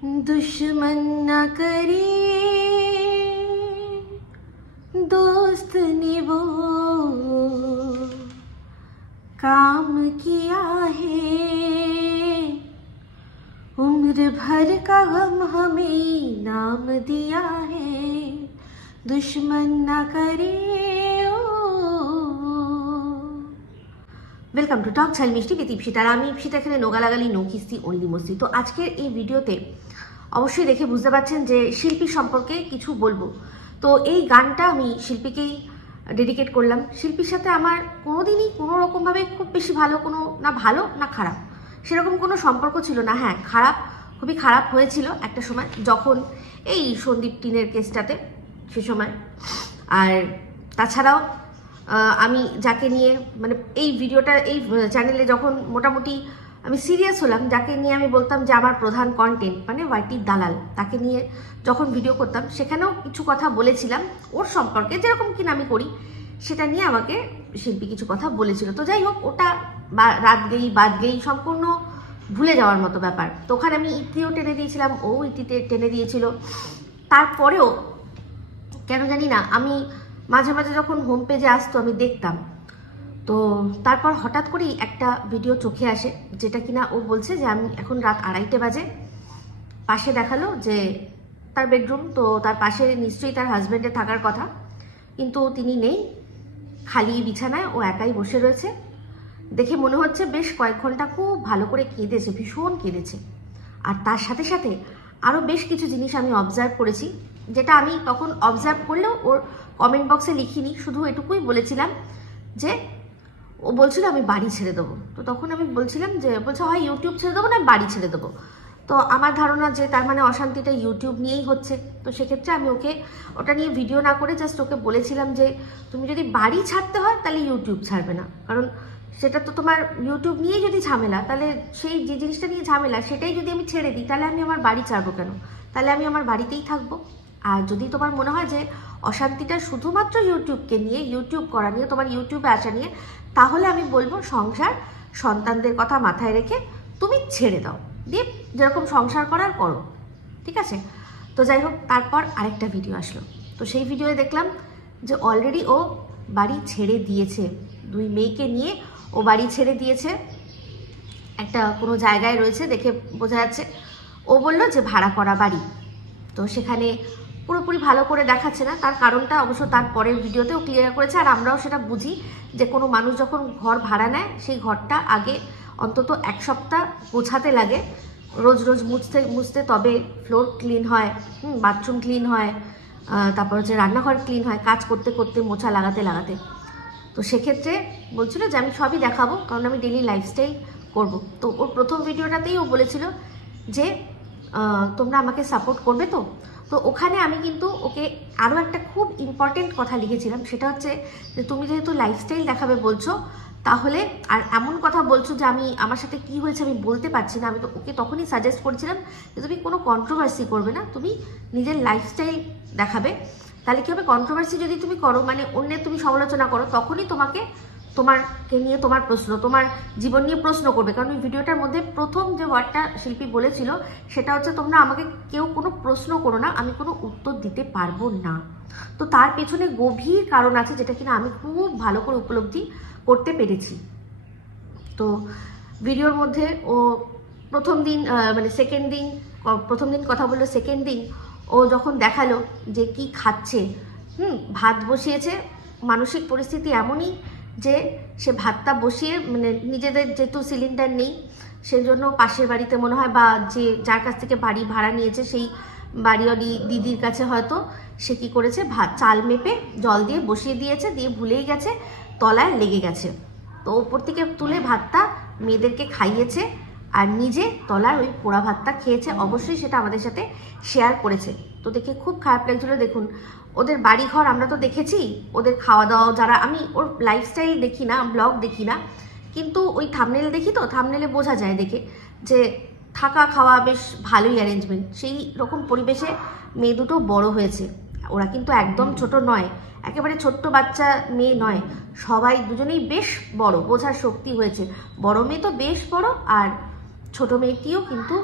दुश्मन न करे दोस्त ने वो काम किया है, उम्र भर का गम हमें नाम दिया है, दुश्मन न करे। वेलकम टू टक झाल मिष्टी विद इप्सिता। আমি ইপসিতা এখানে নোগালাগালি নো কিস্তি অনলি মস্তি। তো আজকের এই ভিডিওতে অবশ্যই দেখে বুঝতে পারছেন যে শিল্পী সম্পর্কে কিছু বলবো। তো এই গানটা আমি শিল্পীকেই ডেডিকেট করলাম। শিল্পীর সাথে আমার কোনোদিনই কোনো রকমভাবে খুব বেশি ভালো কোনো না ভালো না খারাপ সেরকম কোনো সম্পর্ক ছিল না। হ্যাঁ, খারাপ, খুবই খারাপ হয়েছিল একটা সময়, যখন এই সন্দীপ টিনের কেসটাতে সে সময়। আর তাছাড়াও আমি যাকে নিয়ে মানে এই ভিডিওটা এই চ্যানেলে যখন মোটামুটি আমি সিরিয়াস হলাম, যাকে নিয়ে আমি বলতাম যে আমার প্রধান কন্টেন্ট মানে ওয়াইটির দালাল, তাকে নিয়ে যখন ভিডিও করতাম সেখানেও কিছু কথা বলেছিলাম ওর সম্পর্কে, যেরকম কিনা আমি করি সেটা নিয়ে আমাকে শিল্পী কিছু কথা বলেছিল। তো যাই হোক, ওটা রাত গেই বাদ গেই সম্পূর্ণ ভুলে যাওয়ার মতো ব্যাপার। তো ওখানে আমি ইতিও টেনে দিয়েছিলাম, ও ইতিতে টেনে দিয়েছিল। তারপরেও কেন জানি না আমি মাঝে মাঝে যখন হোম পেজে আসতো আমি দেখতাম। তো তারপর হঠাৎ করেই একটা ভিডিও চোখে আসে, যেটা কিনা ও বলছে যে আমি এখন রাত 2:30 বাজে, পাশে দেখালো যে তার বেডরুম, তো তার পাশে নিশ্চয়ই তার হাজব্যান্ডের থাকার কথা, কিন্তু তিনি নেই, খালি বিছানায় ও একাই বসে রয়েছে। দেখে মনে হচ্ছে বেশ কয়েক ঘন্টা খুব ভালো করে কেঁদেছে, ভীষণ কেঁদেছে। আর তার সাথে সাথে আরও বেশ কিছু জিনিস আমি অবজার্ভ করেছি, যেটা আমি তখন অবজার্ভ করলেও ওর কমেন্ট বক্সে লিখিনি, শুধু এটুকুই বলেছিলাম যে ও বলছিল আমি বাড়ি ছেড়ে দেবো। তো তখন আমি বলছিলাম যে বলছে হয় ইউটিউব ছেড়ে দেবো না বাড়ি ছেড়ে দেবো। তো আমার ধারণা যে তার মানে অশান্তিটা ইউটিউব নিয়েই হচ্ছে। তো সেক্ষেত্রে আমি ওকে ওটা নিয়ে ভিডিও না করে জাস্ট ওকে বলেছিলাম যে তুমি যদি বাড়ি ছাড়তে হয় তাহলে ইউটিউব ছাড়বে না, কারণ সেটা তো তোমার ইউটিউব নিয়েই যদি ঝামেলা, তাহলে সেই যে জিনিসটা নিয়ে ঝামেলা সেটাই যদি আমি ছেড়ে দিই তাহলে আমি আমার বাড়ি ছাড়বো কেন? তাহলে আমি আমার বাড়িতেই থাকবো। আর যদি তোমার মনে হয় যে অশান্তিটা শুধুমাত্র ইউটিউবকে নিয়ে, ইউটিউব করা নিয়ে, তোমার ইউটিউবে আসা নিয়ে, তাহলে আমি বলবো সংসার সন্তানদের কথা মাথায় রেখে তুমি ছেড়ে দাও, দিয়ে যেরকম সংসার করার করো, ঠিক আছে? তো যাই হোক, তারপর আরেকটা ভিডিও আসলো। তো সেই ভিডিওয়ে দেখলাম যে অলরেডি ও বাড়ি ছেড়ে দিয়েছে, 2 মেয়েকে নিয়ে ও বাড়ি ছেড়ে দিয়েছে, একটা কোনো জায়গায় রয়েছে, দেখে বোঝা যাচ্ছে। ও বললো যে ভাড়া করা বাড়ি। তো সেখানে পুরোপুরি ভালো করে দেখাচ্ছে না, তার কারণটা অবশ্য তার পরের ভিডিওতেও ক্লিয়ার করেছে। আর আমরাও সেটা বুঝি যে কোনো মানুষ যখন ঘর ভাড়া নেয় সেই ঘরটা আগে অন্তত 1 সপ্তাহ গোছাতে লাগে, রোজ রোজ মুছতে তবে ফ্লোর ক্লিন হয়, বাথরুম ক্লিন হয়, তারপর হচ্ছে রান্নাঘর ক্লিন হয়, কাজ করতে করতে, মোছা লাগাতে লাগাতে। তো সেক্ষেত্রে বলছিল যে আমি সবই দেখাবো, কারণ আমি ডেলি লাইফস্টাইল করব। তো ওর প্রথম ভিডিওটাতেই ও বলেছিল যে তোমরা আমাকে সাপোর্ট করবে। তো ওখানে আমি কিন্তু ওকে আরও একটা খুব ইম্পর্টেন্ট কথা লিখেছিলাম, সেটা হচ্ছে যে তুমি যেহেতু লাইফস্টাইল দেখাবে বলছো, তাহলে আর এমন কথা বলছো যে আমি আমার সাথে কি হয়েছে আমি বলতে পারছি না। আমি তো ওকে তখনই সাজেস্ট করেছিলাম যে তুমি কোনো কন্ট্রোভার্সি করবে না, তুমি নিজের লাইফস্টাইল দেখাবে। তাহলে কী হবে, কন্ট্রোভার্সি যদি তুমি করো মানে অন্যের তুমি সমালোচনা করো, তখনই তোমাকে নিয়ে তোমার প্রশ্ন, তোমার জীবন নিয়ে প্রশ্ন করবে। কারণ ওই ভিডিওটার মধ্যে প্রথম যে ওয়ার্ডটা শিল্পী বলেছিল সেটা হচ্ছে তোমরা আমাকে কেউ কোনো প্রশ্ন করো না, আমি কোনো উত্তর দিতে পারবো না। তো তার পেছনে গভীর কারণ আছে, যেটা কিনা আমি খুব ভালো করে উপলব্ধি করতে পেরেছি। তো ভিডিওর মধ্যে ও প্রথম দিন কথা বললো, সেকেন্ড দিন ও যখন দেখালো যে কি খাচ্ছে, ভাত বসিয়েছে, মানসিক পরিস্থিতি এমনই যে সে ভাতটা বসিয়ে মানে নিজেদের যেহেতু সিলিন্ডার নেই সেই জন্য পাশের বাড়িতে মনে হয় বা যার কাছ থেকে বাড়ি ভাড়া নিয়েছে সেই বাড়িওয়ালি দিদির কাছে হয়তো সে কী করেছে, চাল মেপে জল দিয়ে বসিয়ে দিয়েছে, দিয়ে ভুলেই গেছে, তলায় লেগে গেছে। তো ওপর থেকে তুলে ভাতটা মেয়েদেরকে খাইয়েছে আর নিজে তলার ওই পোড়া ভাতটা খেয়েছে। অবশ্যই সেটা আমাদের সাথে শেয়ার করেছে। তো দেখে খুব খারাপ লাগছিল। দেখুন, ওদের বাড়িঘর আমরা তো দেখেছি, ওদের খাওয়া দাওয়া, যারা আমি ওর লাইফস্টাইল দেখি না, ব্লগ দেখি না, কিন্তু ওই থাম্বনেল দেখি, তো থাম্বনেলে বোঝা যায় দেখে যে থাকা খাওয়া বেশ ভালোই অ্যারেঞ্জমেন্ট। সেই রকম পরিবেশে মেয়ে দুটো বড় হয়েছে। ওরা কিন্তু একদম ছোট নয়, একেবারে ছোট্ট বাচ্চা মেয়ে নয়, সবাই দুজনেই বেশ বড়, বোঝার শক্তি হয়েছে। বড় মেয়ে তো বেশ বড়, আর ছোট মেয়েটিও কিন্তু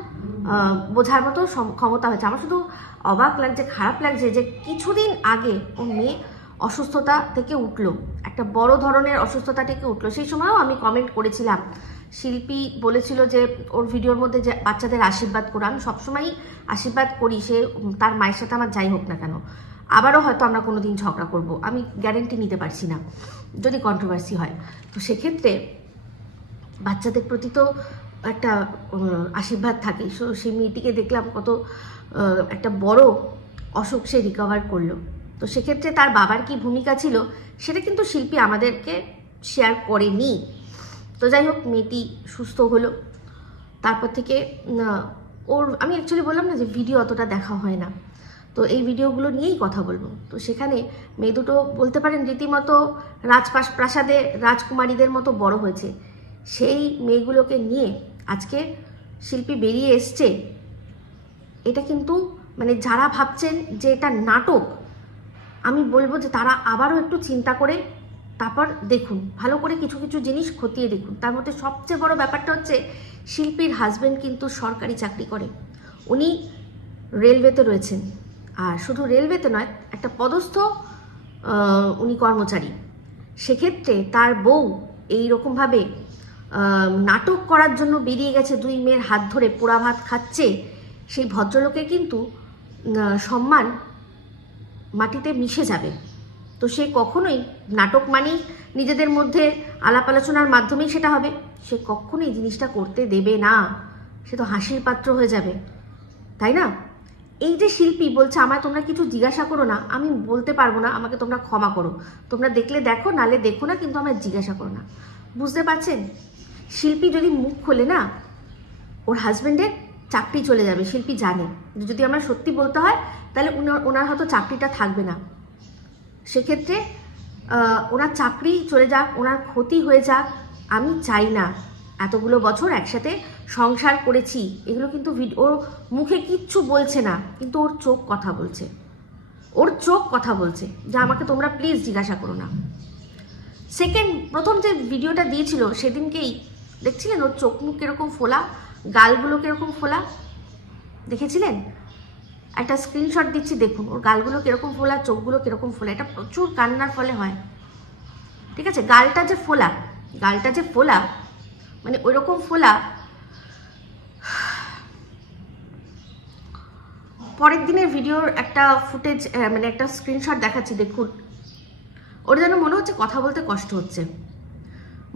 বোঝার মতো ক্ষমতা হয়েছে। আমার শুধু অবাক লাগছে, খারাপ লাগছে যে কিছুদিন আগে ওর মেয়ে অসুস্থতা থেকে উঠলো, একটা বড় ধরনের অসুস্থতা থেকে উঠলো। সেই সময়ও আমি কমেন্ট করেছিলাম, শিল্পী বলেছিল যে ওর ভিডিওর মধ্যে যে বাচ্চাদের আশীর্বাদ করো, আমি সবসময়ই আশীর্বাদ করি, সে তার মায়ের সাথে আমার যাই হোক না কেন। আবারও হয়তো আমরা কোনোদিন ঝগড়া করব, আমি গ্যারেন্টি নিতে পারছি না যদি কন্ট্রোভার্সি হয়। তো সেক্ষেত্রে বাচ্চাদের প্রতি তো একটা আশীর্বাদ থাকে। সেই মেয়েটিকে দেখলাম কত একটা বড় অসুখ সে রিকভার করলো। তো সেক্ষেত্রে তার বাবার কি ভূমিকা ছিল সেটা কিন্তু শিল্পী আমাদেরকে শেয়ার করেনি। তো যাই হোক, মেয়েটি সুস্থ হলো। তারপর থেকে ওর আমি অ্যাকচুয়ালি বললাম না যে ভিডিও অতটা দেখা হয় না, তো এই ভিডিওগুলো নিয়েই কথা বলবো। তো সেখানে মেয়ে দুটো বলতে পারেন রীতিমতো প্রাসাদে রাজকুমারীদের মতো বড় হয়েছে। সেই মেয়েগুলোকে নিয়ে আজকে শিল্পী বেরিয়ে এসছে। এটা কিন্তু মানে যারা ভাবছেন যে এটা নাটক, আমি বলবো যে তারা আবারও একটু চিন্তা করে তারপর দেখুন, ভালো করে কিছু কিছু জিনিস খতিয়ে দেখুন। তার মধ্যে সবচেয়ে বড় ব্যাপারটা হচ্ছে শিল্পীর হাজবেন্ড কিন্তু সরকারি চাকরি করে, উনি রেলওয়েতে রয়েছেন। আর শুধু রেলওয়েতে নয়, একটা পদস্থ উনি কর্মচারী। সেক্ষেত্রে তার বউ এইরকমভাবে নাটক করার জন্য বেরিয়ে গেছে, দুই মেয়ের হাত ধরে পোড়া ভাত খাচ্ছে। সেই ভদ্রলোকের কিন্তু সম্মান মাটিতে মিশে যাবে। তো সে কখনোই নাটক মানেই নিজেদের মধ্যে আলাপ আলোচনার মাধ্যমেই সেটা হবে, সে কখনোই জিনিসটা করতে দেবে না। সে তো হাসির পাত্র হয়ে যাবে, তাই না? এই যে শিল্পী বলছে আমায় তোমরা কিছু জিজ্ঞাসা করো না, আমি বলতে পারবো না, আমাকে তোমরা ক্ষমা করো, তোমরা দেখলে দেখো নালে দেখো না, কিন্তু আমায় জিজ্ঞাসা করো না। বুঝতে পারছেন? শিল্পী যদি মুখ খোলে না, ওর হাজবেন্ডের চাকরি চলে যাবে। শিল্পী জানে যদি আমরা সত্যি বলতে হয় তাহলে ওনার হয়তো চাকরিটা থাকবে না। সেক্ষেত্রে ওনার চাকরি চলে যাক, ওনার ক্ষতি হয়ে যাক, আমি চাই না। এতগুলো বছর একসাথে সংসার করেছি, এগুলো কিন্তু ওর মুখে কিচ্ছু বলছে না, কিন্তু ওর চোখ কথা বলছে, ওর চোখ কথা বলছে যে আমাকে তোমরা প্লিজ জিজ্ঞাসা করো না। প্রথম যে ভিডিওটা দিয়েছিল সেদিনকেই দেখছিলেন ওর চোখ মুখ কিরকম ফোলা, গালগুলো কিরকম ফোলা, দেখেছিলেন? একটা স্ক্রিনশট দিচ্ছি, দেখুন ওর গালগুলো কিরকম ফোলা, চোখগুলো কিরকম ফোলা। এটা প্রচুর কান্নার ফলে হয়, ঠিক আছে? গালটা যে ফোলা মানে ওইরকম ফোলা। পরের দিনের ভিডিওর একটা ফুটেজ মানে একটা স্ক্রিনশট দেখাচ্ছি, দেখুন। ওর যেন মনে হচ্ছে কথা বলতে কষ্ট হচ্ছে,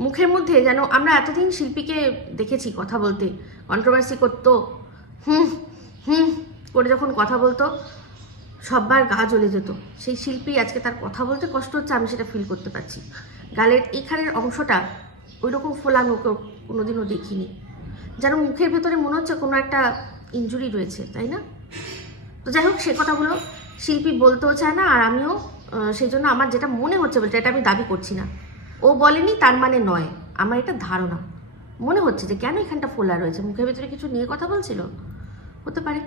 মুখের মধ্যে যেন আমরা এতদিন শিল্পীকে দেখেছি কথা বলতে, কন্ট্রোভার্সি করতো, করে যখন কথা বলতো সববার গা জ্বলে যেত। সেই শিল্পী আজকে তার কথা বলতে কষ্ট হচ্ছে, আমি সেটা ফিল করতে পারছি। গালের এখানের অংশটা ওই রকম ফোলানো কোনোদিনও দেখিনি, যেন মুখের ভেতরে মনে হচ্ছে কোনো একটা ইনজুরি রয়েছে, তাই না? তো যাই হোক, সে কথাগুলো শিল্পী বলতেও চায় না, আর আমিও সেই জন্য আমার যেটা মনে হচ্ছে বলতে, এটা আমি দাবি করছি না, ও বলেনি তার মানে নয়, আমার এটা ধারণা মনে হচ্ছে যে কেন এখানটা ফোলা রয়েছে, মুখের ভেতরে কিছু নিয়ে কথা বলছিল, হতে পারে।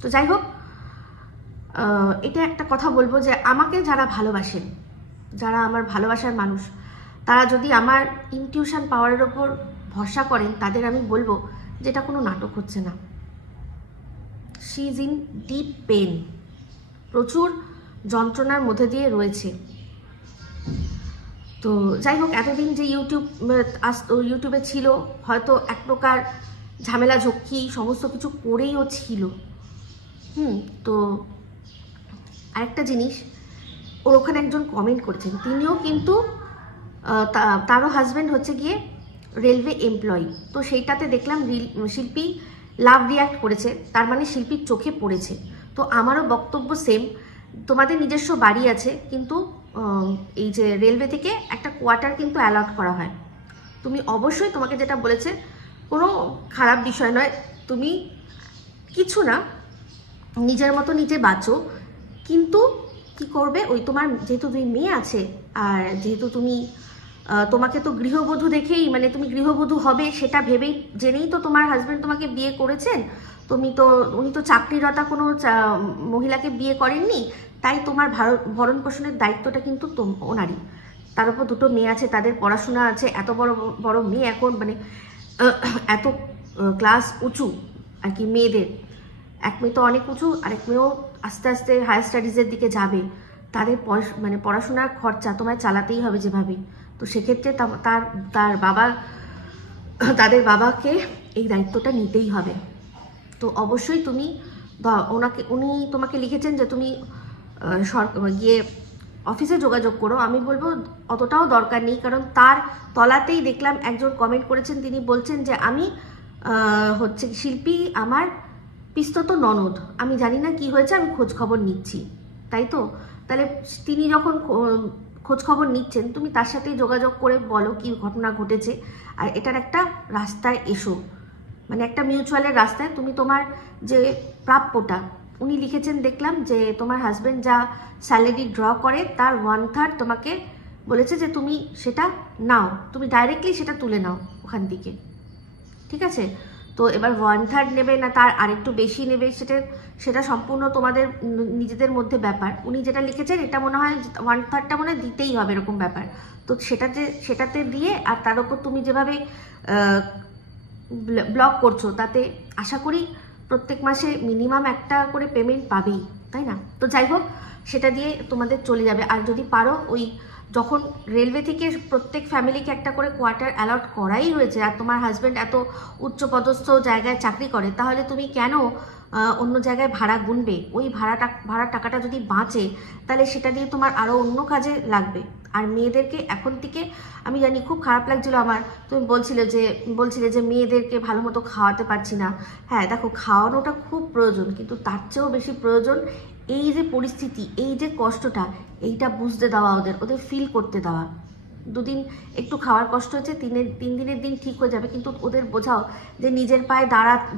তো যাই হোক, এটা একটা কথা বলবো যে আমাকে যারা ভালোবাসেন, যারা আমার ভালোবাসার মানুষ, তারা যদি আমার ইনটিউশন পাওয়ারের ওপর ভরসা করেন, তাদের আমি বলবো যে এটা কোনো নাটক হচ্ছে না। She is in deep pain, প্রচুর যন্ত্রণার মধ্যে দিয়ে রয়েছে। তো যাই হোক, এতদিন যে ইউটিউবে ছিল, হয়তো এক প্রকার ঝামেলা ঝক্কি সমস্ত কিছু করেইও ছিল। তো আরেকটা জিনিস, ওর ওখানে একজন কমেন্ট করেছেন, তিনিও কিন্তু তারও হাজব্যান্ড হচ্ছে গিয়ে রেলওয়ে এমপ্লয়ি। তো সেইটাতে দেখলাম শিল্পী লাভ রিয়াক্ট করেছে, তার মানে শিল্পীর চোখে পড়েছে। তো আমারও বক্তব্য সেম, তোমাদের নিজস্ব বাড়ি আছে, কিন্তু এই যে রেলওয়ে থেকে একটা কোয়ার্টার কিন্তু অ্যালট করা হয়। তুমি অবশ্যই, তোমাকে যেটা বলেছে কোনো খারাপ বিষয় নয়, তুমি কিছু না, নিজের মতো নিজে বাঁচো, কিন্তু কি করবে, ওই তোমার যেহেতু দুই মেয়ে আছে, আর যেহেতু তোমাকে তো গৃহবধূ দেখেই, মানে তুমি গৃহবধূ হবে সেটা ভেবেই জেনেই তো তোমার হাজব্যান্ড তোমাকে বিয়ে করেছেন। উনি তো চাকরিরতা কোনো মহিলাকে বিয়ে করেননি, তাই তোমার ভরণ পোষণের দায়িত্বটা কিন্তু ওনারই। তার উপর দুটো মেয়ে আছে, তাদের পড়াশোনা আছে, এত বড় বড় মেয়ে এখন মানে এত ক্লাস উঁচু আর কি মেয়েদের, এক মেয়ে তো অনেক উঁচু, আরেক মেয়েও আস্তে আস্তে হায়ার স্টাডিজের দিকে যাবে, তাদের মানে পড়াশোনার খরচা তোমায় চালাতেই হবে যেভাবে। তো সেক্ষেত্রে তাদের বাবাকে এই দায়িত্বটা নিতেই হবে। তো অবশ্যই তুমি উনি তোমাকে লিখেছেন যে তুমি গিয়ে অফিসে যোগাযোগ করো। আমি বলবো অতটাও দরকার নেই, কারণ তার তলাতেই দেখলাম একজন কমেন্ট করেছেন, তিনি বলছেন যে আমি হচ্ছে শিল্পী আমার পিস্তত ননদ, আমি জানি না কি হয়েছে, আমি খোঁজ খবর নিচ্ছি, তাই তো? তাহলে তিনি যখন খোঁজ খবর নিচ্ছেন, তুমি তার সাথে যোগাযোগ করে বলো কি ঘটনা ঘটেছে, আর এটার একটা রাস্তায় এসো, মানে একটা মিউচুয়ালের রাস্তায় তুমি তোমার যে প্রাপ্যটা, উনি লিখেছেন দেখলাম যে তোমার হাজবেন্ড যা স্যালারি ড্র করে তার 1/3 তোমাকে বলেছে যে তুমি সেটা নাও, তুমি ডাইরেক্টলি সেটা তুলে নাও ওখান থেকে, ঠিক আছে? তো এবার 1/3 নেবে না তার আরেকটু বেশি নেবে, সেটা সম্পূর্ণ তোমাদের নিজেদের মধ্যে ব্যাপার। উনি যেটা লিখেছেন এটা মনে হয় 1/3টা মনে হয় দিতেই হবে এরকম ব্যাপার। তো সেটাতে দিয়ে, আর তার উপর তুমি যেভাবে ব্লক করছো, তাতে আশা করি প্রত্যেক মাসে মিনিমাম একটা করে পেমেন্ট পাবেই, তাই না? তো যাই হোক, সেটা দিয়ে তোমাদের চলে যাবে। আর যদি পারো, ওই যখন রেলওয়ে থেকে প্রত্যেক ফ্যামিলিকে একটা করে কোয়ার্টার অ্যালট করাই রয়েছে, আর তোমার হাজব্যান্ড এত উচ্চপদস্থ জায়গায় চাকরি করে, তাহলে তুমি কেন অন্য জায়গায় ভাড়া গুনবে? ওই ভাড়ার টাকাটা যদি বাঁচে, তাহলে সেটা দিয়ে তোমার আরও অন্য কাজে লাগবে। আর মেয়েদেরকে এখন থেকে, আমি জানি খুব খারাপ লাগছিল আমার, তুমি বলছিলে যে মেয়েদেরকে ভালো মতো খাওয়াতে পারছি না। হ্যাঁ দেখো, খাওয়ানোটা খুব প্রয়োজন, কিন্তু তার চেয়েও বেশি প্রয়োজন এই যে পরিস্থিতি, এই যে কষ্টটা, এইটা বুঝতে দেওয়া, ওদের ফিল করতে দেওয়া। দুদিন একটু খাওয়ার কষ্ট হচ্ছে, তিন দিনের দিন ঠিক হয়ে যাবে, কিন্তু ওদের বোঝাও যে নিজের পায়ে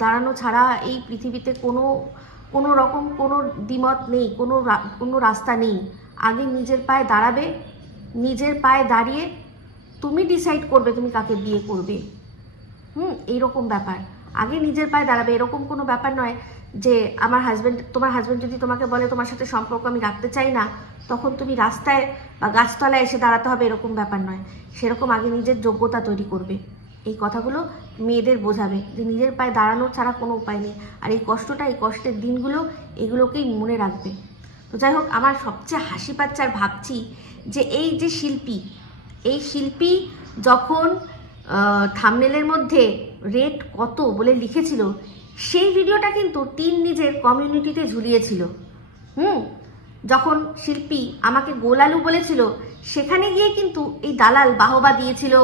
দাঁড়ানো ছাড়া এই পৃথিবীতে কোনো রকম কোনো দ্বিমত নেই, কোনো রাস্তা নেই। আগে নিজের পায়ে দাঁড়াবে, নিজের পায়ে দাঁড়িয়ে তুমি ডিসাইড করবে তুমি কাকে বিয়ে করবে। এইরকম ব্যাপার, আগে নিজের পায়ে দাঁড়াবে। এরকম কোনো ব্যাপার নয় যে তোমার হাজব্যান্ড যদি তোমাকে বলে তোমার সাথে সম্পর্ক আমি রাখতে চাই না, তখন তুমি রাস্তায় বা গাছতলায় এসে দাঁড়াতে হবে, এরকম ব্যাপার নয়। সেরকম আগে নিজের যোগ্যতা তৈরি করবে। এই কথাগুলো মেয়েদের বোঝাবে যে নিজের পায়ে দাঁড়ানোর ছাড়া কোনো উপায় নেই। আর এই কষ্টের দিনগুলো, এগুলোকেই মনে রাখবে। তো যাই হোক, আমার সবচেয়ে হাসি পাচ্ছে, আর ভাবছি যে এই যে শিল্পী যখন থাম্বনেলের মধ্যে রেট কত বলে লিখেছিল, সেই ভিডিওটা কিন্তু নিজের কমিউনিটিতে ঝুলিয়েছিল। যখন শিল্পী আমাকে গোলালু বলেছিল, সেখানে গিয়ে কিন্তু এই দালাল বাহবা দিয়েছিল,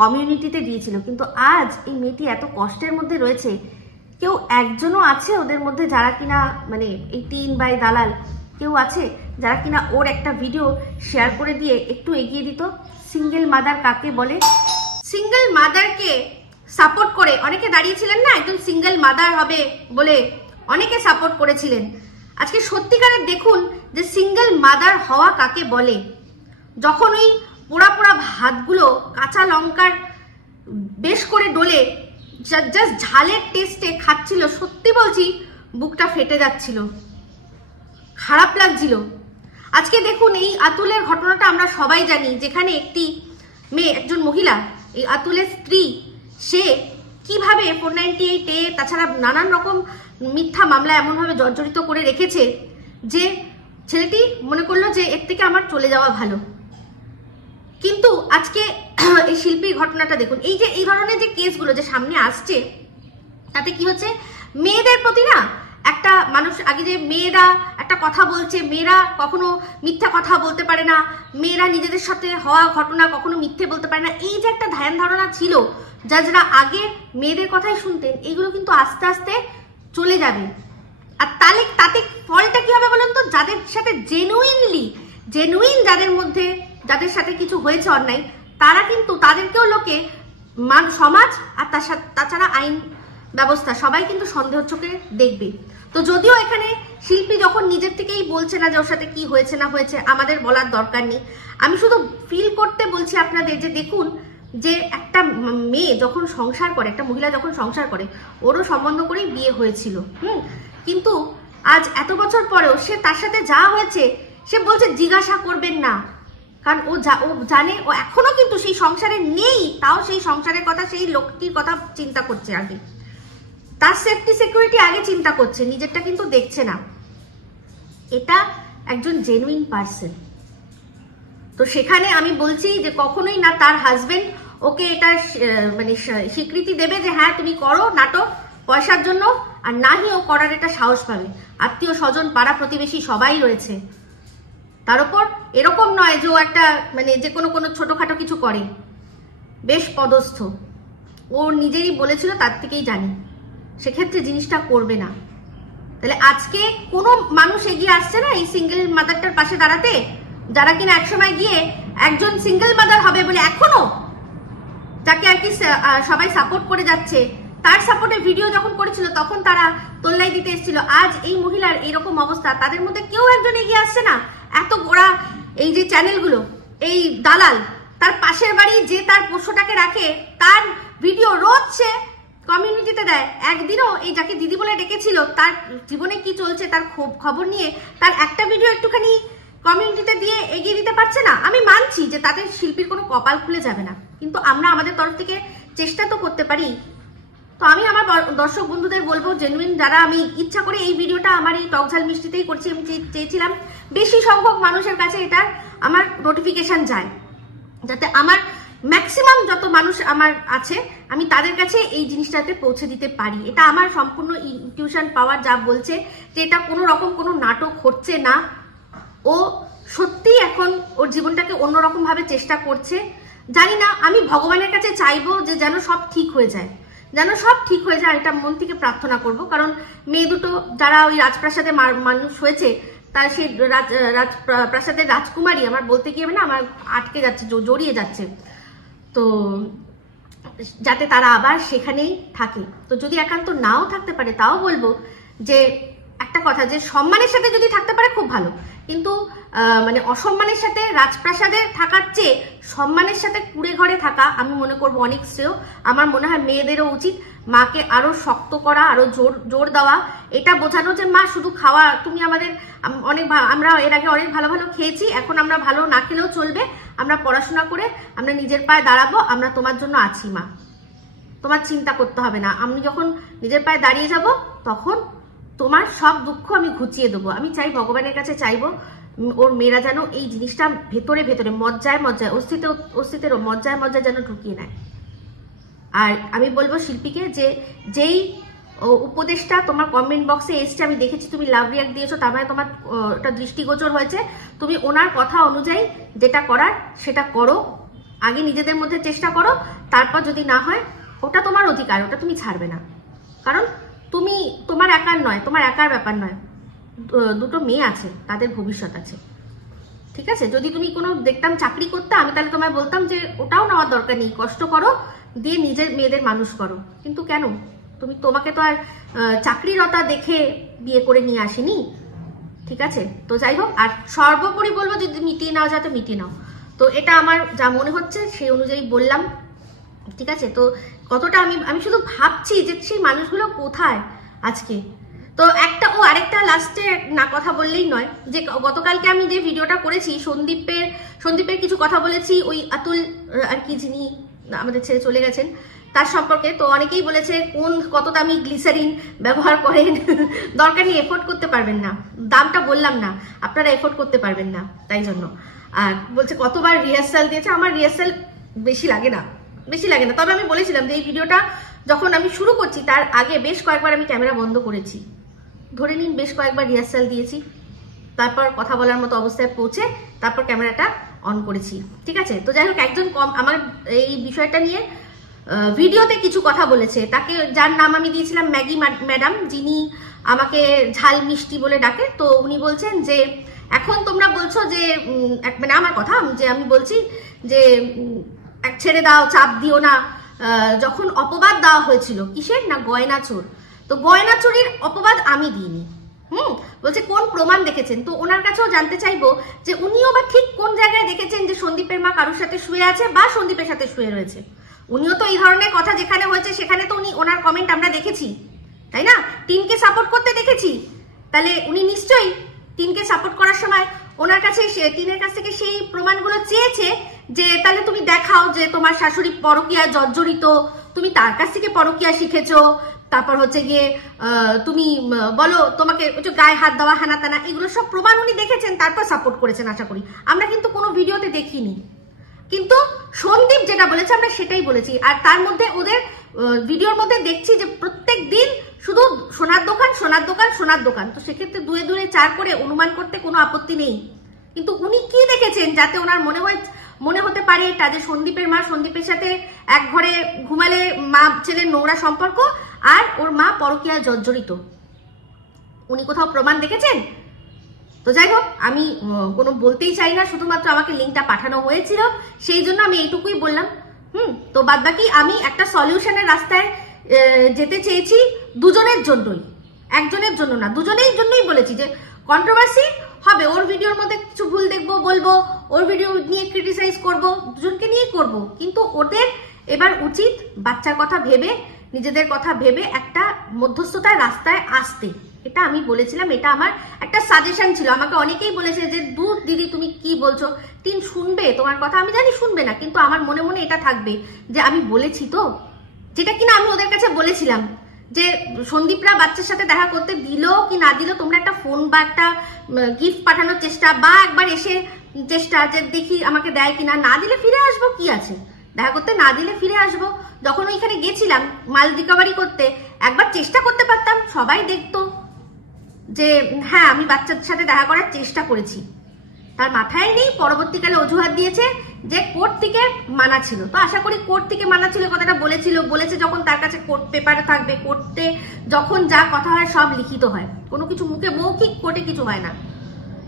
কমিউনিটিতে দিয়েছিল। কিন্তু আজ এই মেয়েটি এত কষ্টের মধ্যে রয়েছে, কেউ একজনও আছে ওদের মধ্যে যারা কিনা, মানে এই বাই দালাল কেউ আছে যারা কিনা ওর একটা ভিডিও শেয়ার করে দিয়ে একটু এগিয়ে দিত? সিঙ্গেল মাদার কাকে বলে? সিঙ্গেল মাদারকে সাপোর্ট করে অনেকে দাঁড়িয়েছিলেন না, একদম সিঙ্গেল মাদার হবে বলে অনেকে সাপোর্ট করেছিলেন। আজকে সত্যিকারের দেখুন যে সিঙ্গেল মাদার হওয়া কাকে বলে। যখন ওই পোড়া ভাতগুলো কাঁচা লঙ্কার বেশ করে ডলে জাস্ট ঝালের টেস্টে খাচ্ছিল, সত্যি বলছি বুকটা ফেটে যাচ্ছিল, খারাপ লাগছিল। আজকে দেখুন এই আতুলের ঘটনাটা আমরা সবাই জানি, যেখানে একজন মহিলা, এই আতুলের স্ত্রী, সে কিভাবে 498-এ তাছাড়া নানান রকম মিথ্যা মামলা এমনভাবে জর্জরিত করে রেখেছে যে ছেলেটি মনে করলো যে এর থেকে আমার চলে যাওয়া ভালো। কিন্তু আজকে এই শিল্পীর ঘটনাটা দেখুন, এই ধরনের যে কেসগুলো যে সামনে আসছে, তাতে কি হচ্ছে, মেয়েদের প্রতি না একটা মানুষ, আগে যে মেয়েরা একটা কথা বলছে, মেয়েরা কখনো মিথ্যা কথা বলতে পারে না, মেয়েরা নিজেদের সাথে হওয়া ঘটনা কখনো মিথ্যে বলতে পারে না, এই যে একটা ধ্যান ধারণা ছিল, যারা আগে মেয়েদের কথাই শুনতেন, এগুলো কিন্তু আস্তে আস্তে চলে যাবে। আর তাতে ফলটা কি হবে বলেন তো? যাদের সাথে জেনুইন যাদের সাথে কিছু হয়েছে অন্যায়, তারা কিন্তু তাদেরকেও লোকে সমাজ আর তাছাড়া আইন ব্যবস্থা সবাই কিন্তু সন্দেহ চোখে দেখবে। তো যদিও এখানে শিল্পী যখন নিজের থেকেই বলছে না যে ওর সাথে কি হয়েছে না হয়েছে, আমাদের বলার দরকার নেই, আমি শুধু ফিল করতে বলছি আপনাদের যে দেখুন যে একটা মেয়ে যখন সংসার করে, একটা মহিলা যখন সংসার করে, ওরও সম্বন্ধ করেই বিয়ে হয়েছিল, কিন্তু আজ এত বছর পরেও সে তার সাথে যা হয়েছে সে বলছে জিজ্ঞাসা করবেন না, কারণ ও জানে ও এখনো কিন্তু সেই সংসারে নেই, তাও সেই সংসারের কথা, সেই লোকটির কথা চিন্তা করছে আগে, তার সেফটি সিকিউরিটি আগে চিন্তা করছে, নিজেরটা কিন্তু দেখছে না। এটা একজন জেনুইন পার্সন। তো সেখানে আমি বলছি যে কখনোই না তার হাজবেন্ড ওকে এটা মানে স্বীকৃতি দেবে যে হ্যাঁ তুমি করো নাটক পয়সার জন্য, আর নাহি ও করার এটা সাহস পাবে। আত্মীয় স্বজন পাড়া প্রতিবেশী সবাই রয়েছে, তার উপর এরকম নয় যে ও একটা মানে যে কোনো ছোটখাটো কিছু করে, বেশ পদস্থ, ও নিজেই বলেছিল, তার থেকেই জানি সেক্ষেত্রে জিনিসটা করবে না। তাহলে আজকে কোনো মানুষ এগিয়ে আসছে না এই সিঙ্গেল মাদারটার পাশে দাঁড়াতে, যারা কিনা একসময় গিয়ে একজন সিঙ্গেল মাদার হবে বলে এখনো যাকে আর কি সবাই সাপোর্ট করে যাচ্ছে, তার সাপোর্টে ভিডিও যখন করেছিল তখন তারা তোল্লাই দিতে এসেছিল। আজ এই মহিলার এরকম অবস্থা, তাদের মধ্যে কেউ একজন এগিয়ে আসছে না। এত গোড়া এই যে চ্যানেলগুলো, এই দালাল, তার পাশের বাড়ি যে তার পোষ্যটাকে রাখে তার ভিডিও রোজ সে কমিউনিটিতে দেয়। একদিনও এই যাকে দিদি বলে ডেকেছিল তার জীবনে কি চলছে তার খবর নিয়ে তার একটা ভিডিও একটুখানি কমিউনিটিতে দিয়ে এগিয়ে দিতে পারছে না। আমি মানছি যে তাদের শিল্পীর কোনো কপাল খুলে যাবে না, কিন্তু আমরা আমাদের তরফ থেকে চেষ্টা তো করতে পারি। তো আমি আমার দর্শক বন্ধুদের বলবো, জেনুইন যারা, আমি ইচ্ছা করে এই ভিডিওটা আমার এই টকঝাল মিষ্টিতেই করছি, আমি চেয়েছিলাম বেশি সংখ্যক মানুষের কাছে এটা আমার নোটিফিকেশন যায়, যাতে আমার ম্যাক্সিমাম যত মানুষ আমার আছে আমি তাদের কাছে এই জিনিসটাতে পৌঁছে দিতে পারি। এটা আমার সম্পূর্ণ ইনটিউশন পাওয়ার যা বলছে যে এটা কোনো রকম কোনো নাটক হচ্ছে না, ও সত্যি এখন ওর জীবনটাকে অন্যরকম ভাবে চেষ্টা করছে। জানি না, আমি ভগবানের কাছে চাইবো যে যেন সব ঠিক হয়ে যায়, যেন সব ঠিক হয়ে যায়, এটা মন থেকে প্রার্থনা করব। কারণ মেয়ে দুটো যারা ওই রাজপ্রাসাদে মানুষ হয়েছে, তার সেই রাজপ্রাসাদের রাজকুমারী, আমার বলতে গিয়ে না আমার আটকে যাচ্ছে, জড়িয়ে যাচ্ছে, তো যাতে তারা আবার সেখানেই থাকে। তো যদি একান্ত নাও থাকতে পারে তাও বলবো যে একটা কথা, যে সম্মানের সাথে যদি থাকতে পারে খুব ভালো, কিন্তু মানে অসম্মানের সাথে রাজপ্রাসাদে থাকার চেয়ে সম্মানের সাথে কুড়ে ঘরে থাকা আমি মনে করবো অনেক শ্রেয়। আমার মনে হয় মেয়েদেরও উচিত মাকে আরো শক্ত করা, আরো জোর দেওয়া, এটা বোঝানো যে মা শুধু খাওয়া, তুমি আমাদের অনেক, আমরা এর আগে অনেক ভালো ভালো খেয়েছি, এখন আমরা ভালো না খেলেও চলবে, আমরা পড়াশোনা করে আমরা নিজের পায়ে দাঁড়াবো, আমরা তোমার জন্য আছি মা, তোমার চিন্তা করতে হবে না। আমি যখন নিজের পায়ে দাঁড়িয়ে যাব তখন তোমার সব দুঃখ আমি ঘুচিয়ে দেবো। আমি চাই, ভগবানের কাছে চাইবো ওর মেয়েরা যেন এই জিনিসটা ভেতরে ভেতরে মজ্জায় অস্তিত্বের মজ্জায় যেন ঢুকিয়ে নেয়। আর আমি বলবো শিল্পীকে যে যেই উপদেশটা তোমার কমেন্ট বক্সে এসছে, আমি দেখেছি তুমি লাভ রিয়াক্ট দিয়েছো, তার মানে তোমার ওটা দৃষ্টিগোচর হয়েছে, তুমি ওনার কথা অনুযায়ী যেটা করার সেটা করো, আগে নিজেদের মধ্যে চেষ্টা করো, তারপর যদি না হয় ওটা তোমার অধিকার, ওটা তুমি ছাড়বে না। কারণ তুমি তোমার একার নয়, তোমার একার ব্যাপার নয়, দুটো মেয়ে আছে, তাদের ভবিষ্যৎ আছে, ঠিক আছে? যদি তুমি কোনো দেখতাম চাকরি করতে, আমি তাহলে তোমায় বলতাম যে ওটাও নেওয়ার দরকার নেই, কষ্ট করো, দিয়ে নিজের মেয়েদের মানুষ করো। কিন্তু কেন, তোমাকে তো আর চাকরিরতা দেখে বিয়ে করে নিয়ে আসেনি, ঠিক আছে? তো যাই হোক, আর সর্বোপরি বলবো যদি মিটিয়ে নাও যায় তো মিটিয়ে নাও। তো এটা আমার যা মনে হচ্ছে সেই অনুযায়ী বললাম, ঠিক আছে? তো কতটা আমি শুধু ভাবছি যে সেই মানুষগুলো কোথায় আজকে। তো আরেকটা লাস্টে না কথা বললেই নয়, যে গতকালকে আমি যে ভিডিওটা করেছি সন্দীপের কিছু কথা বলেছি, ওই আতুল আর কি যিনি আমাদের ছেড়ে চলে গেছেন তার সম্পর্কে। তো অনেকেই বলেছে কত দামি গ্লিসারিন ব্যবহার করেন, দরকার নেই, এফোর্ড করতে পারবেন না, দামটা বললাম না, আপনারা এফোর্ড করতে পারবেন না, তাই জন্য। আর বলছে কতবার রিহার্সাল দিয়েছে, আমার রিহার্সাল বেশি লাগে না। তবে আমি বলেছিলাম যে এই ভিডিওটা যখন আমি শুরু করছি তার আগে বেশ কয়েকবার আমি ক্যামেরা বন্ধ করেছি, ধরে নিন বেশ কয়েকবার রিহার্সাল দিয়েছি, তারপর কথা বলার মতো অবস্থায় পৌঁছে তারপর ক্যামেরাটা অন করেছি, ঠিক আছে? তো যাই হোক, একজন আমার এই বিষয়টা নিয়ে ভিডিওতে কিছু কথা বলেছে, তাকে, যার নাম আমি দিয়েছিলাম ম্যাগি ম্যাডাম, যিনি আমাকে ঝাল মিষ্টি বলে ডাকে। তো উনি বলছেন যে এখন তোমরা বলছো যে, মানে আমার কথা যে আমি বলছি যে ছেড়ে দাও, চাপ দিও না। যখন অপবাদ দেওয়া হয়েছিল কিসের না, গয়না চোর, তো গয়না চুরির অপবাদ আমি দিইনি। বলছে কোন প্রমাণ দেখেছেন? তো ওনার কাছেও জানতে চাইবো যে উনিও বা ঠিক কোন জায়গায় দেখেছেন যে সন্দীপের মা কারোর সাথে শুয়ে আছে বা সন্দীপের সাথে শুয়ে রয়েছে। উনিও তো এই ধরনের কথা যেখানে হয়েছে সেখানে তো ওনার কমেন্ট আমরা দেখেছি, তাই না? টিনকে সাপোর্ট করতে দেখেছি, তাহলে উনি নিশ্চয়ই টিনকে সাপোর্ট করার সময় ওনার কাছে টিনের কাছ থেকে সেই প্রমাণগুলো চেয়েছে যে তাহলে তুমি দেখাও যে তোমার শাশুড়ি পরকীয়া জর্জরিত, তুমি তার কাছ থেকে পরকীয়া শিখেছো, তারপর হচ্ছে গিয়ে তুমি বলো তোমাকে গায়ে হাত দেওয়া হানা টানা, এগুলো সব প্রমাণ উনি দেখেছেন, তারপর সাপোর্ট করেছেন আশা করি। আমরা কিন্তু কোনো ভিডিওতে দেখিনি, কিন্তু সন্দীপ যেটা বলেছে আমরা সেটাই বলেছি। আর তার মধ্যে ওদের ভিডিওর মধ্যে দেখছি যে প্রত্যেক দিন শুধু সোনার দোকান সোনার দোকান সোনার দোকান। তো সেক্ষেত্রে দুয়ে দুয়ে চার করে অনুমান করতে কোনো আপত্তি নেই, কিন্তু উনি কি দেখেছেন যাতে ওনার মনে হতে পারে এটা যে সন্দীপের মা সন্দীপের সাথে এক ঘরে ঘুমালে মা ছেলের নোংরা সম্পর্ক আর ওর মা পরকীয়া জর্জরিত, উনি কোথাও প্রমাণ দেখেছেন? তো যাই হোক, আমি কোনো বলতেই চাই না, শুধুমাত্র আমাকে লিঙ্কটা পাঠানো হয়েছিল সেই জন্য আমি এইটুকুই বললাম। তো বাদ বাকি আমি একটা সলিউশনের রাস্তায় যেতে চেয়েছি দুজনের জন্যই, একজনের জন্য না, দুজনের জন্যই বলেছি যে কন্ট্রোভার্সি হবে, ওর ভিডিওর মধ্যে কিছু ভুল দেখবো বলবো, ওর ভিডিও নিয়ে ক্রিটিসাইজ করব, দুজনকে নিয়েই করব, কিন্তু ওদের এবার উচিত বাচ্চার কথা ভেবে নিজেদের কথা ভেবে একটা মধ্যস্থতার রাস্তায় আসতে। এটা আমি বলেছিলাম, এটা আমার একটা সাজেশন ছিল। আমাকে অনেকেই বলেছে যে দূর দিদি তুমি কি বলছো, টিন শুনবে তোমার কথা, আমি জানি শুনবে না, কিন্তু আমার মনে মনে এটা থাকবে যে আমি বলেছি তো, যেটা কিনা আমি ওদের কাছে বলেছিলাম যে সন্দীপরা বাচ্চার সাথে দেখা করতে দিল কি না দিল, তোমরা একটা ফোন বা একটা গিফট পাঠানোর চেষ্টা বা একবার এসে চেষ্টা যে দেখি আমাকে দেয় কিনা, না দিলে ফিরে আসবো, কি আছে, দেখা করতে না দিলে ফিরে আসবো। যখন ওইখানে গেছিলাম মাল রিকভারি করতে, একবার চেষ্টা করতে পারতাম, সবাই দেখতো যে হ্যাঁ আমি বাচ্চার সাথে দেখা করার চেষ্টা করেছি। তার মাথায় নেই, পরবর্তীকালে অজুহাত দিয়েছে যে কোর্ট থেকে মানা ছিল। তো আশা করি কোর্ট থেকে মানা ছিল কথাটা বলেছে যখন তার কাছে কোর্ট পেপারে থাকবে, কোর্টে যখন যা কথা হয় সব লিখিত হয়, কোনো কিছু মুখে মৌখিক কোর্টে কিছু হয় না,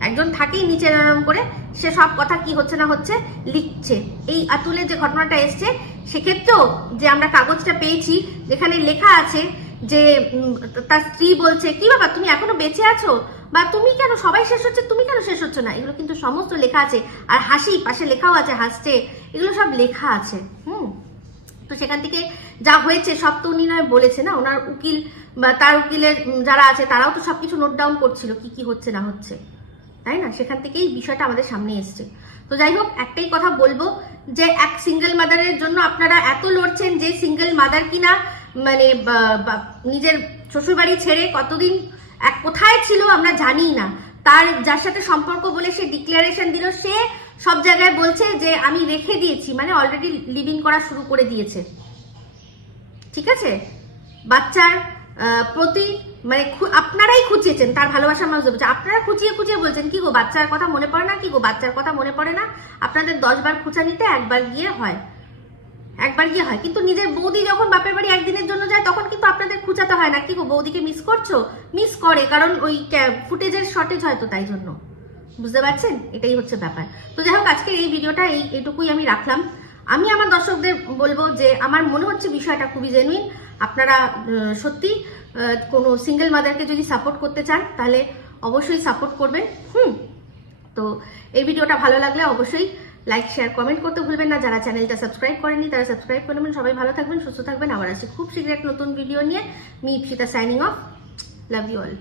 একজন থাকেই নিচে এরকম করে সে সব কথা কি হচ্ছে না হচ্ছে লিখছে। এই আতুলের যে ঘটনাটা এসছে সেক্ষেত্রেও যে আমরা কাগজটা পেয়েছি যেখানে লেখা আছে যে তার স্ত্রী বলছে কি বাবা তুমি এখনো বেঁচে আছো, বা তুমি কেন সবাই শেষ হচ্ছে তুমি কেন শেষ হচ্ছে না, এগুলো কিন্তু সমস্ত লেখা আছে। আর হাসি পাশে লেখাও আছে, হাসছে, এগুলো সব লেখা আছে। তো সেখান থেকে যা হয়েছে সব তো উনি নয় বলেছে না, ওনার উকিল বা তার উকিলের যারা আছে তারাও তো সবকিছু নোট ডাউন করছিল কি কি হচ্ছে না হচ্ছে, তাই না? সেখান থেকেই বিষয়টা আমাদের সামনে এসছে। তো যাই হোক, একটাই কথা বলবো যে এক সিঙ্গেল মাদারের জন্য আপনারা এত লড়ছেন যে সিঙ্গেল মাদার কিনা মানে নিজের শ্বশুরবাড়ি ছেড়ে কতদিন কোথায় ছিল আমরা জানি না, তার যার সাথে সম্পর্ক বলে সে ডিক্লারেশন দিল, সে সব জায়গায় বলছে যে আমি রেখে দিয়েছি, মানে অলরেডি লিভিং করা শুরু করে দিয়েছে। ঠিক আছে, বাচ্চার প্রতি মানে আপনারাই খুঁচিয়েছেন তার ভালোবাসা মানুষ বলছে, আপনারা খুঁচিয়ে খুঁচিয়ে বলছেন কি গো বাচ্চার কথা মনে পড়ে না, কি গো বাচ্চার কথা মনে পড়ে না। আপনাদের 10 বার খুঁচা নিতে একবার গিয়ে হয়, কিন্তু নিজের বৌদি যখন বাপের বাড়ি একদিনের জন্য যায় তখন কিন্তু আপনাদের খুঁচাতে হয় না, কি গো বৌদিকে মিস করছো, মিস করে, কারণ ওই ফুটেজের শর্টেজ হয়তো তাই জন্য, বুঝতে পারছেন, এটাই হচ্ছে ব্যাপার। তো যাই হোক, আজকে এই ভিডিওটা এইটুকুই আমি রাখলাম। আমি আমার দর্শকদের বলবো যে আমার মনে হচ্ছে বিষয়টা খুবই জেনুইন, আপনারা সত্যি কোনো সিঙ্গেল মাদারকে যদি সাপোর্ট করতে চান তাহলে অবশ্যই সাপোর্ট করবেন। তো এই ভিডিওটা ভালো লাগলে অবশ্যই লাইক শেয়ার কমেন্ট করতে ভুলবেন না। যারা চ্যানেলটা সাবস্ক্রাইব করেননি তারা সাবস্ক্রাইব করে নেবেন। সবাই ভালো থাকবেন, সুস্থ থাকবেন। আবার আসি খুব শীঘ্রই এক নতুন ভিডিও নিয়ে। Me Ipsita signing off. Love you all.